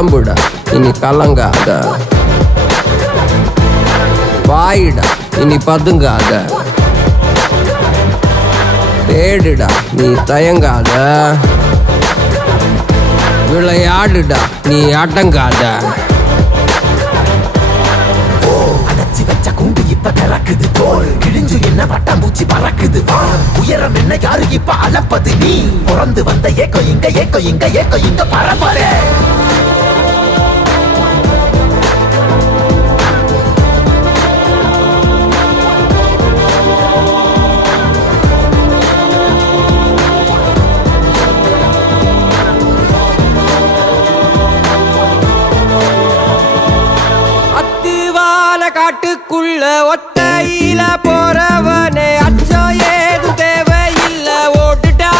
கிளம்புடா இனி கலங்காத, வாயிடா இனி பதுங்காத, தேடுடா நீ தயங்காத, விளையாடுடா நீ அடங்காத. அடைச்சி வச்ச கூண்டு இப்ப திறக்குது, தோல் கிழிஞ்சு என்ன பட்டாம்பூச்சி பறக்குது. உயரம் என்ன யாரு இப்ப அளப்பது, நீ பிறந்து வந்த ஏக்கோ இங்க ஏக்கோ இங்க ஏக்கோ இங்க பரப்பரே. காட்டுக்குள்ள ஒத்தையில போறவனே அச்சம் ஏதும் தேவையில்ல, ஓட்டுடா.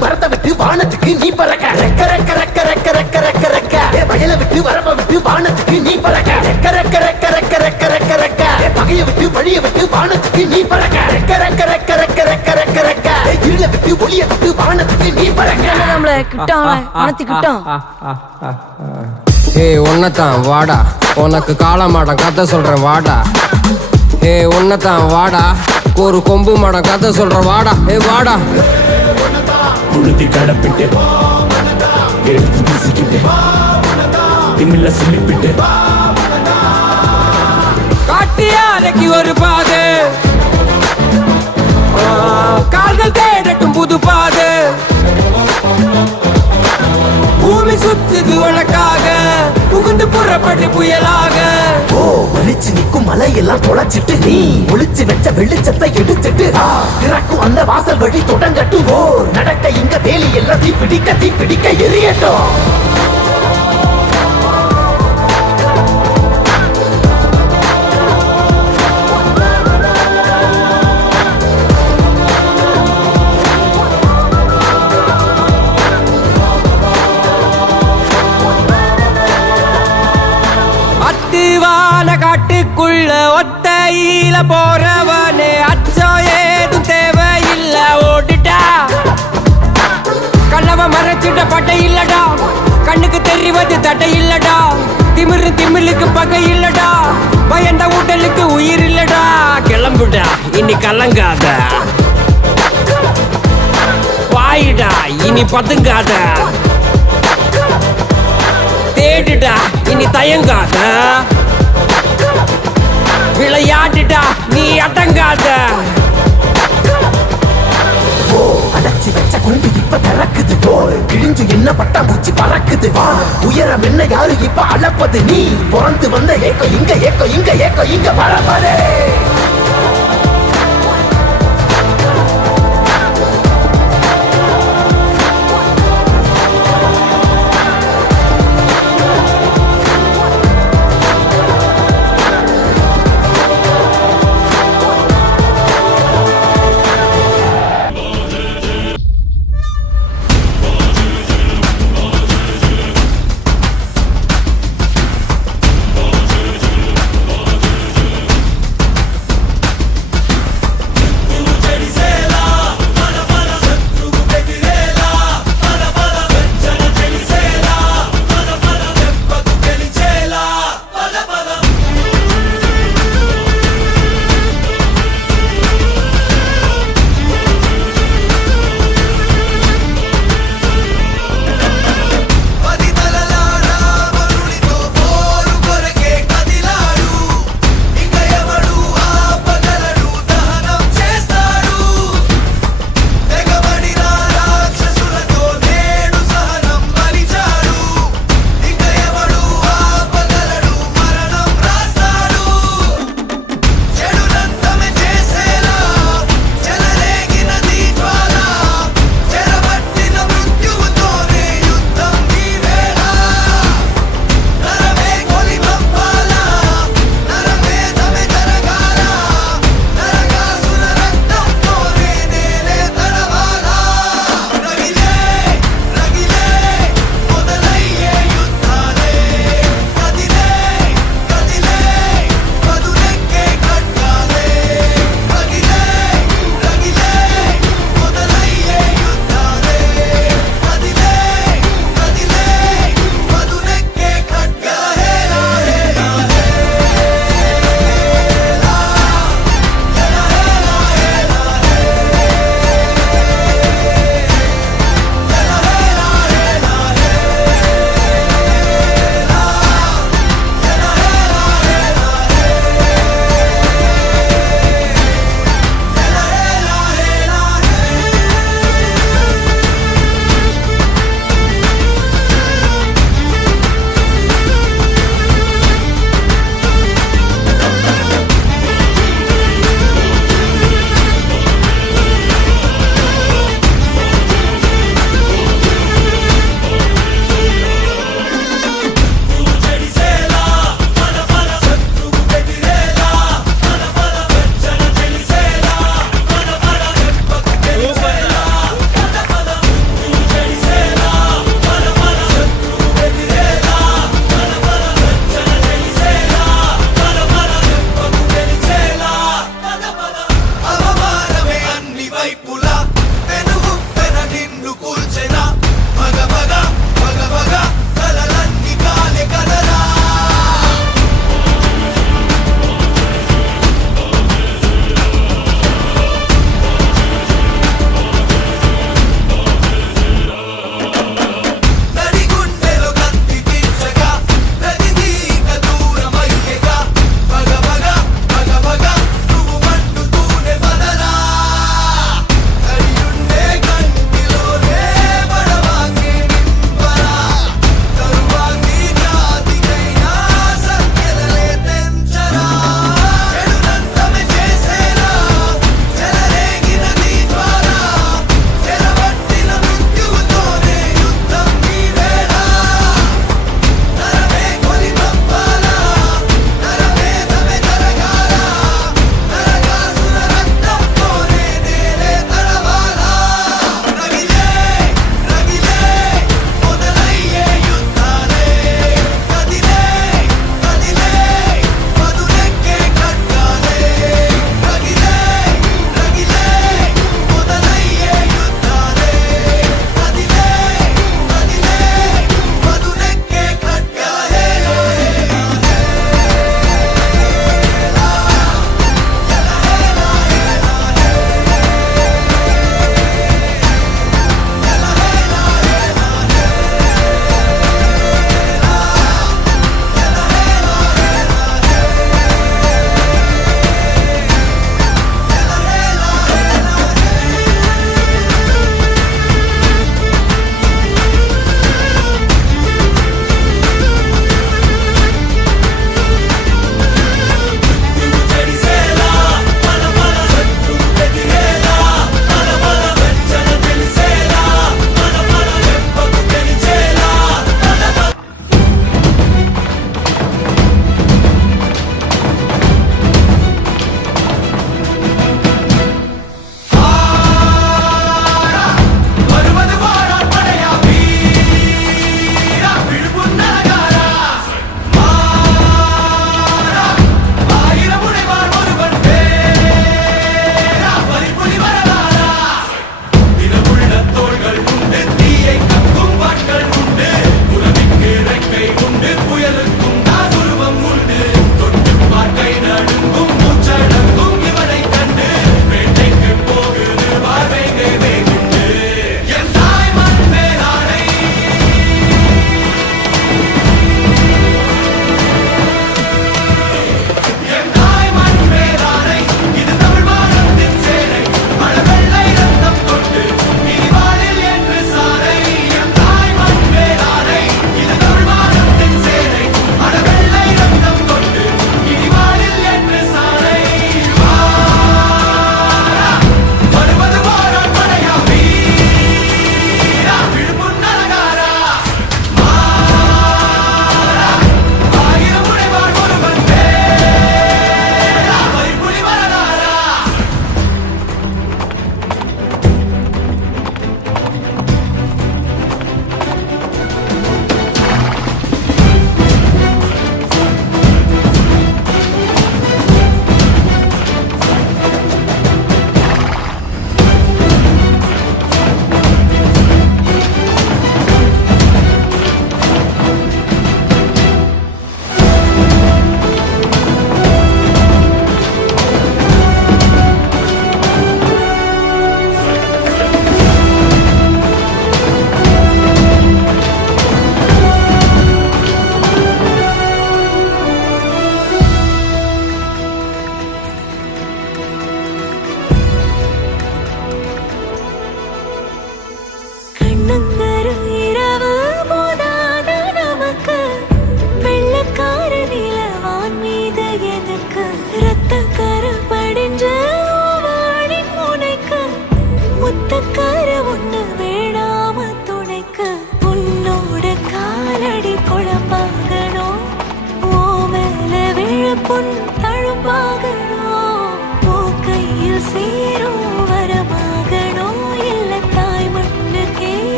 மரத்தை விட்டு வானத்துக்கு நீ பறக்க, ரெக்க ரெக்க ரெக்க ரெக்க ரெக்க ரெக்க ரெக்க. வயலை விட்டு வரப்ப விட்டு வானத்துக்கு நீ பறக்க, ரெக்க ரெக்க ரெக்க ரெக்க ரெக்க ரெக்க ரெக்க. பகைய விட்டு வழிய விட்டு வானத்துக்கு நீ பறக்க, ரெக்க ரெக்க ரெக்க ரெக்க ரெக்க ரெக்க ரெக்க. இருள விட்டு ஒளிய விட்டு வானத்துக்கு நீ பறக்க. நம்மள கிட்டான் அனத்திக்கிட்டான். ஏ ஒன்னதான் வாடா, உனக்கு காளமாடம் கதை சொல்றேன் வாடா. ஏ ஒன்னதான் வாடா, ஒரு கொம்பு மாடம் கதை சொல்றேன் வாடா. ஏ வாடா. உழுதி கடப்பிட்டு எடுத்து வீசிக்கிட்டு திமில்ல சிலிப்பிட்டு காட்டியாரைக்கு ஒரு பாது, கால்கள் தேடட்டும் புது பாது. பூமி சுத்துது உனக்காக, புகுந்து புறப்பட்டு புயலாக. ஓ ஒளிச்சு நிற்கும் மலையெல்லாம் தொலைச்சிட்டு, நீ ஒளிச்சு வச்ச வெளிச்சத்தை எடுத்துட்டு திறக்கும் அந்த வாசல் வழி தொடங்கட்டும். ஓ நடக்க இங்க வேலி எல்லாம் தீ பிடிக்க எரியட்டும். காட்டுக்குள்ள ஒத்தையில போறவனே அச்சம் ஏதும் தேவையில்ல, ஓட்டுடா. கண்ணவ மறைச்சிட்ட பட்டை இல்லடா, கண்ணுக்கு தெரிவது தட்டை இல்லடா. திமிலுக்கு பகை இல்லடா, பயந்த ஊட்டலுக்கு உயிர் இல்லடா. கிளம்புடா இனி கலங்காத, வாயிடா இனி பதுங்காத, தேடுடா இனி தயங்காத, விளையாடுடா நீ அடங்காத. ஓ அடைச்சி வச்ச கூண்டு இப்ப திறக்குது, தோல் கிழிஞ்சு என்ன பட்டாம்பூச்சி பறக்குது. உயரம் என்ன யாரு இப்ப அளப்பது, நீ பிறந்து வந்த ஏக்கோ இங்க ஏக்கோ இங்க ஏக்கோ இங்க பரப்பரே.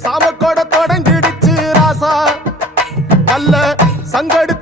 சாமக்கோட தொடங்கிடுச்சு ராசா நல்ல சங்கடு